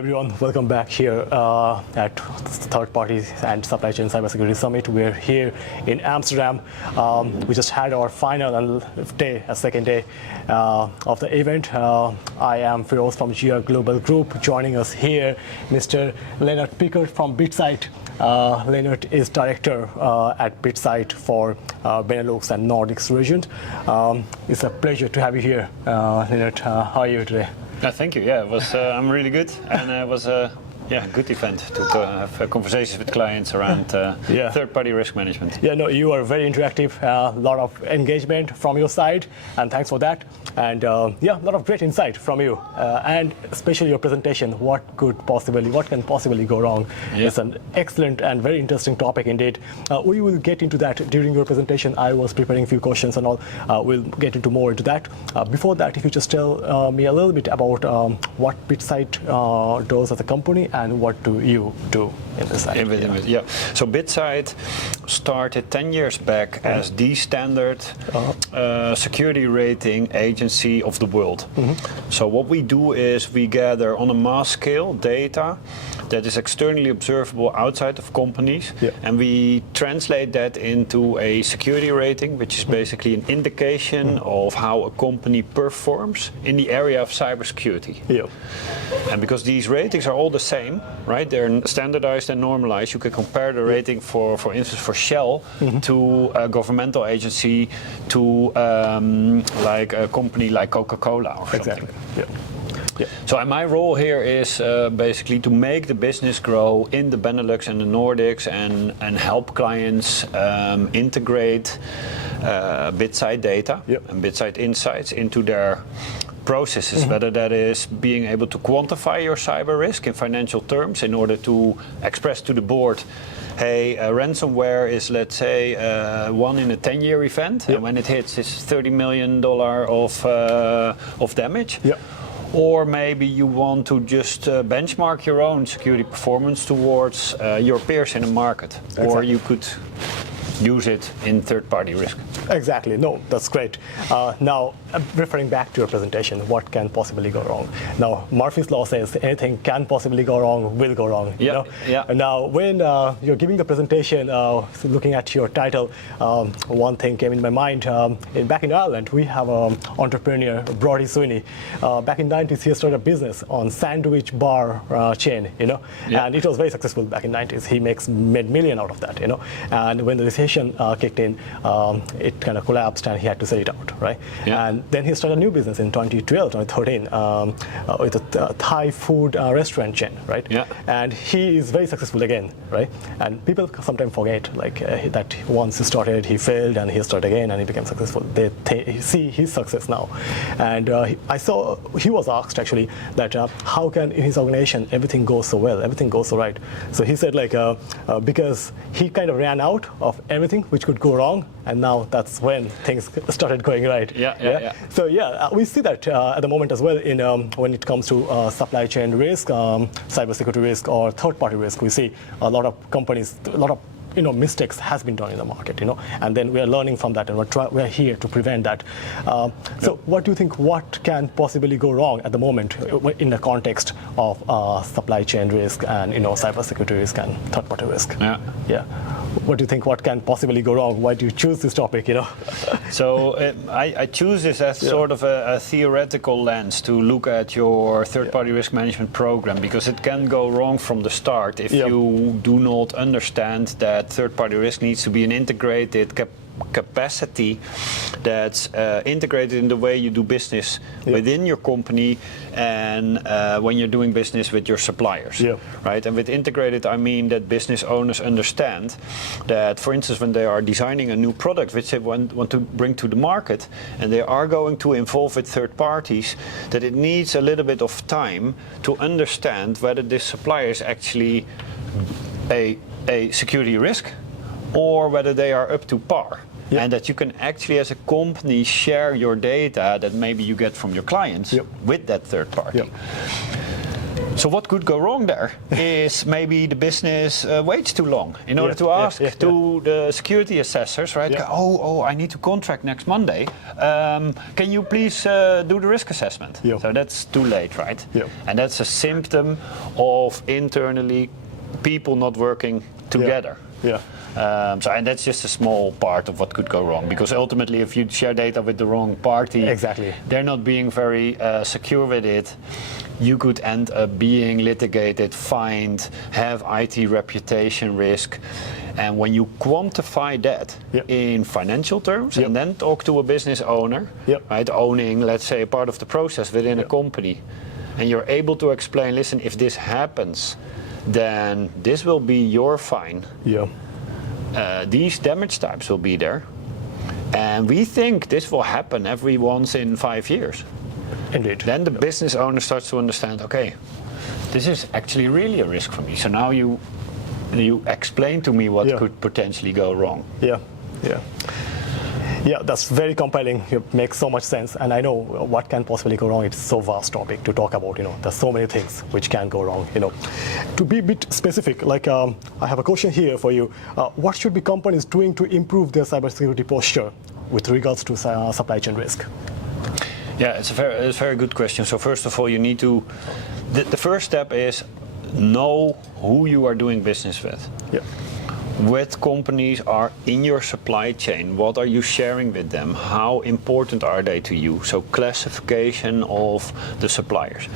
everyone, welcome back here at Third Party and Supply Chain Cybersecurity Summit. We're here in Amsterdam. We just had our final day, a second day of the event. I am Firoz from GR Global Group. Joining us here, Mr. Lennart Pikaart from BitSight. Lennart is director at BitSight for Benelux and Nordics region. It's a pleasure to have you here, Lennart. How are you today? Thank you. Yeah, it was. I'm really good, and it was a good event to have conversations with clients around third-party risk management. Yeah, no, you are very interactive. A lot of engagement from your side, and thanks for that. And a lot of great insight from you, and especially your presentation. What can possibly go wrong? Yeah. It's an excellent and very interesting topic indeed. We will get into that during your presentation. I was preparing a few questions and all. We'll get into more into that. Before that, if you just tell me a little bit about what BitSight does as a company and what do you do in this side? Yeah. So BitSight started 10 years back as the standard security rating agency of the world. So what we do is we gather on a mass scale data that is externally observable outside of companies, and we translate that into a security rating, which is basically an indication of how a company performs in the area of cybersecurity. And because these ratings are all the same, right? They're standardized and normalized. You can compare the rating for instance, for Shell to a governmental agency to like a company like Coca-Cola or something. So my role here is basically to make the business grow in the Benelux and the Nordics and help clients integrate BitSight data and BitSight insights into their processes, whether that is being able to quantify your cyber risk in financial terms in order to express to the board, hey, ransomware is, let's say, 1 in a 10-year event, and when it hits, it's $30 million of damage. Or maybe you want to just benchmark your own security performance towards your peers in the market, or you could use it in third-party risk. Exactly. No, that's great. Now, referring back to your presentation, what can possibly go wrong? Now, Murphy's Law says anything can possibly go wrong, will go wrong. You know? And now, when you're giving the presentation, looking at your title, one thing came in my mind. Back in Ireland, we have an entrepreneur, Brodie Sweeney. Back in the 90s, he started a business on sandwich bar chain, and it was very successful back in the 90s. He made million out of that, And when the recession kicked in, it kind of collapsed and he had to sell it out, right? And then he started a new business in 2012, 2013 with a Thai food restaurant chain, right? And he is very successful again, right? And people sometimes forget that once he started, he failed and he started again and he became successful. They see his success now. And I saw, he was asked actually that how can in his organization everything goes so well, everything goes so right. So he said because he kind of ran out of everything which could go wrong, and now that's when things started going right. So we see that at the moment as well in when it comes to supply chain risk, cybersecurity risk, or third-party risk. We see a lot of companies, a lot of mistakes has been done in the market, and then we are learning from that, and we are here to prevent that. So what do you think, what can possibly go wrong at the moment in the context of supply chain risk and cybersecurity risk and third-party risk? What do you think, what can possibly go wrong? Why do you choose this topic, So I choose this as sort of a theoretical lens to look at your third-party risk management program, because it can go wrong from the start if you do not understand that third-party risk needs to be an integrated capacity that's integrated in the way you do business within your company and when you're doing business with your suppliers, right? And with integrated, I mean that business owners understand that, for instance, when they are designing a new product which they want to bring to the market, and they are going to involve with third parties, that it needs a little bit of time to understand whether this supplier is actually a security risk or whether they are up to par. And that you can actually, as a company, share your data that maybe you get from your clients with that third party. So what could go wrong there is maybe the business waits too long in order to ask to the security assessors, right? Yeah. Oh, I need to contract next Monday. Can you please do the risk assessment? Yeah. So that's too late, right? Yeah. And that's a symptom of internally people not working together. Yeah. And that's just a small part of what could go wrong, because ultimately if you share data with the wrong party, exactly, they're not being very secure with it, you could end up being litigated, fined, have IT reputation risk. And when you quantify that in financial terms and then talk to a business owner, right, owning, let's say, a part of the process within a company, and you're able to explain, listen, if this happens, then this will be your fine. These damage types will be there. And we think this will happen every once in 5 years. Indeed. Then the business owner starts to understand, okay, this is actually really a risk for me. So now you explain to me what could potentially go wrong. Yeah, that's very compelling. It makes so much sense. And I know what can possibly go wrong. It's so vast topic to talk about. There's so many things which can go wrong. To be a bit specific, like I have a question here for you. What should be companies doing to improve their cybersecurity posture with regards to supply chain risk? Yeah, it's a very good question. So first of all, you need to, the first step is know who you are doing business with. What companies are in your supply chain? What are you sharing with them? How important are they to you? So classification of the suppliers.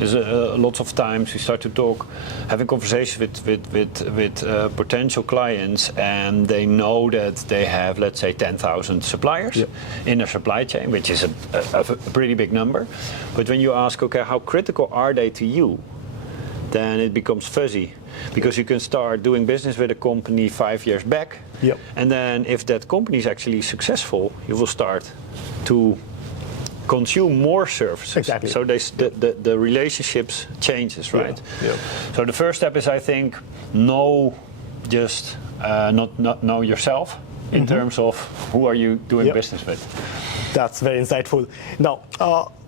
There's lots of times we start to talk, having conversations with potential clients, and they know that they have, let's say, 10,000 suppliers in their supply chain, which is a pretty big number. But when you ask, okay, how critical are they to you? Then it becomes fuzzy, because you can start doing business with a company 5 years back, and then if that company is actually successful, you will start to consume more services. Exactly. So the relationships changes, right? So the first step is, I think, know yourself in terms of who are you doing business with. That's very insightful. Now,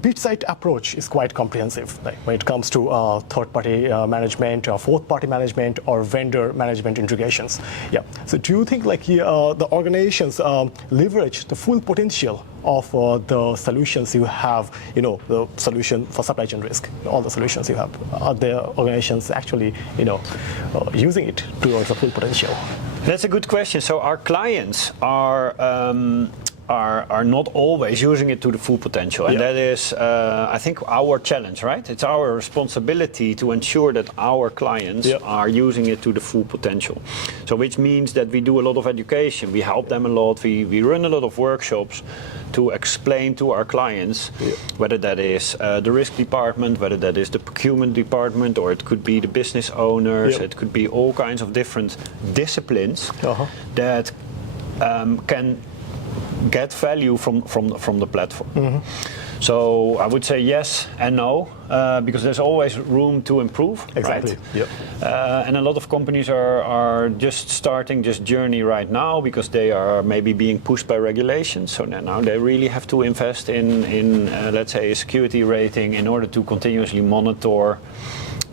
BitSight approach is quite comprehensive, like when it comes to third-party management, or fourth-party management, or vendor management integrations. So, do you think like the organizations leverage the full potential of the solutions you have? The solution for supply chain risk, all the solutions you have. Are the organizations actually, using it towards the full potential? That's a good question. So our clients are not always using it to the full potential. And that is, I think, our challenge, right? It's our responsibility to ensure that our clients are using it to the full potential. So which means that we do a lot of education. We help them a lot. We run a lot of workshops to explain to our clients, whether that is the risk department, whether that is the procurement department, or it could be the business owners, it could be all kinds of different disciplines that can get value from the platform. So I would say yes and no, because there's always room to improve. Exactly. Right? And a lot of companies are just starting this journey right now because they are maybe being pushed by regulations. So now they really have to invest in let's say, a security rating in order to continuously monitor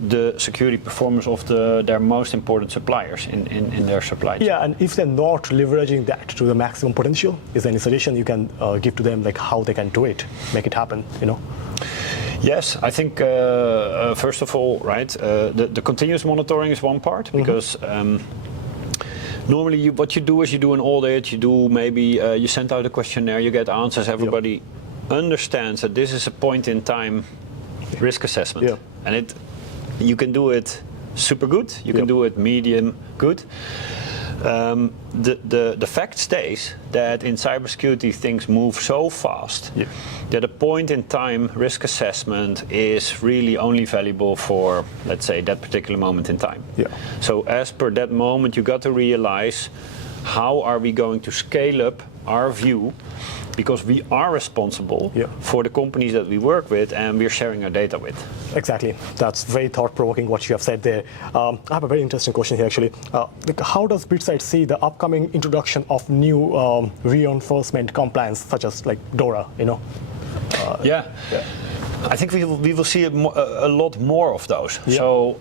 the security performance of their most important suppliers in their supply chain. And if they're not leveraging that to the maximum potential, is there any suggestion you can give to them, like how they can do it, make it happen, Yes, I think first of all, right, the continuous monitoring is one part, because normally what you do is you do an audit, you send out a questionnaire, you get answers, everybody understands that this is a point in time risk assessment. And you can do it super good, you can do it medium good. The fact stays that in cybersecurity things move so fast that a point in time risk assessment is really only valuable for, let's say, that particular moment in time. So as per that moment, you got to realize, how are we going to scale up our view, because we are responsible for the companies that we work with and we're sharing our data with. Exactly. That's very thought-provoking what you have said there. I have a very interesting question here actually. How does BitSight see the upcoming introduction of new reinforcement compliance, such as like DORA, I think we will see a lot more of those. Yeah. So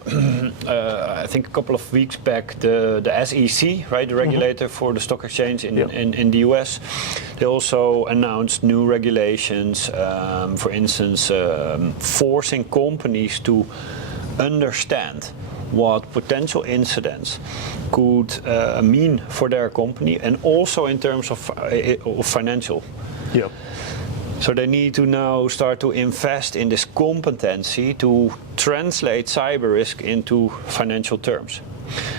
I think a couple of weeks back, the SEC, right, the regulator for the stock exchange in the US, they also announced new regulations. For instance, forcing companies to understand what potential incidents could mean for their company, and also in terms of financial. Yeah. So they need to now start to invest in this competency to translate cyber risk into financial terms.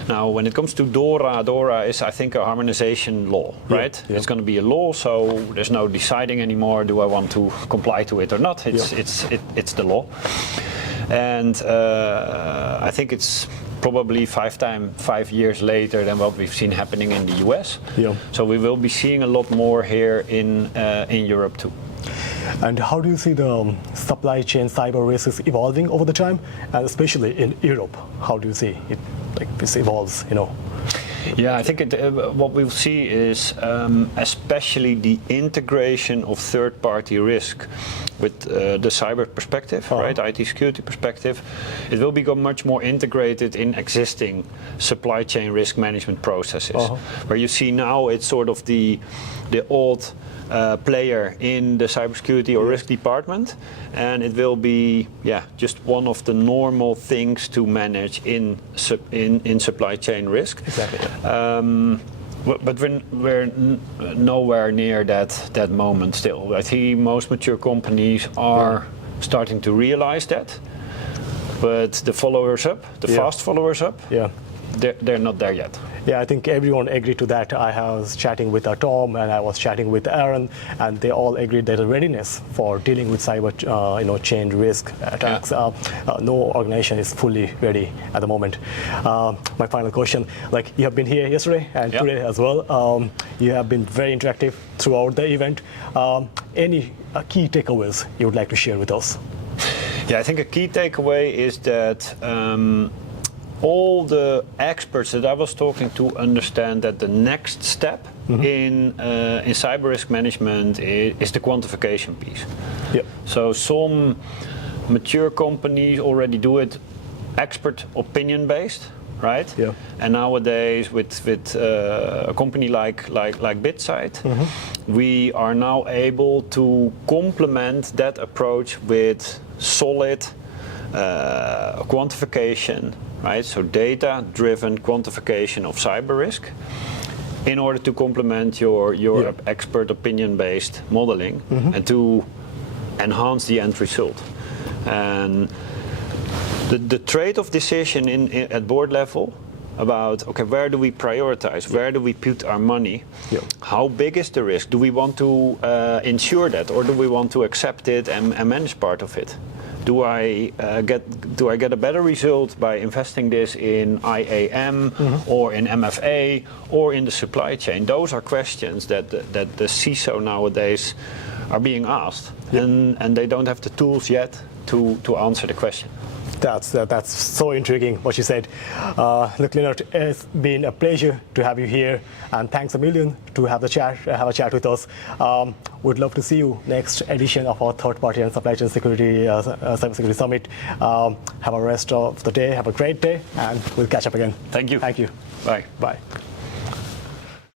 Now, when it comes to DORA is, I think, a harmonization law, right? Yeah. It's going to be a law, so there's no deciding anymore. Do I want to comply to it or not? It's the law, and I think it's probably 5 years later than what we've seen happening in the US. Yeah. So we will be seeing a lot more here in Europe too. And how do you see the supply chain cyber risks evolving over the time, and especially in Europe? How do you see it, like, this evolves? Yeah, I think what we'll see is especially the integration of third-party risk with the cyber perspective, right, IT security perspective. It will become much more integrated in existing supply chain risk management processes. Where you see now it's sort of the old player in the cybersecurity or risk department, and it will be just one of the normal things to manage in supply chain risk. Exactly. But we're nowhere near that moment still. I think most mature companies are starting to realize that, but the followers up, the fast followers up, they're not there yet. Yeah, I think everyone agreed to that. I was chatting with Tom and I was chatting with Aaron, and they all agreed that the readiness for dealing with cyber chain risk attacks, no organization is fully ready at the moment. My final question, like, you have been here yesterday and today as well. You have been very interactive throughout the event. Any key takeaways you would like to share with us? Yeah, I think a key takeaway is that all the experts that I was talking to understand that the next step in cyber risk management is the quantification piece. Yep. So some mature companies already do it expert opinion based, right? Yeah. And nowadays with a company like BitSight, we are now able to complement that approach with solid quantification. Right, so data-driven quantification of cyber risk in order to complement your expert opinion-based modeling and to enhance the end result. And the trade-off decision at board level about, okay, where do we prioritize? Where do we put our money? How big is the risk? Do we want to insure that, or do we want to accept it and manage part of it? Do I get a better result by investing this in IAM or in MFA or in the supply chain? Those are questions that the CISO nowadays are being asked, and they don't have the tools yet to answer the question. That's so intriguing what you said. Look, Lennart, it's been a pleasure to have you here, and thanks a million to have a chat with us. We'd love to see you next edition of our third-party and supply chain security cybersecurity summit. Have a rest of the day. Have a great day, and we'll catch up again. Thank you. Thank you. Bye. Bye.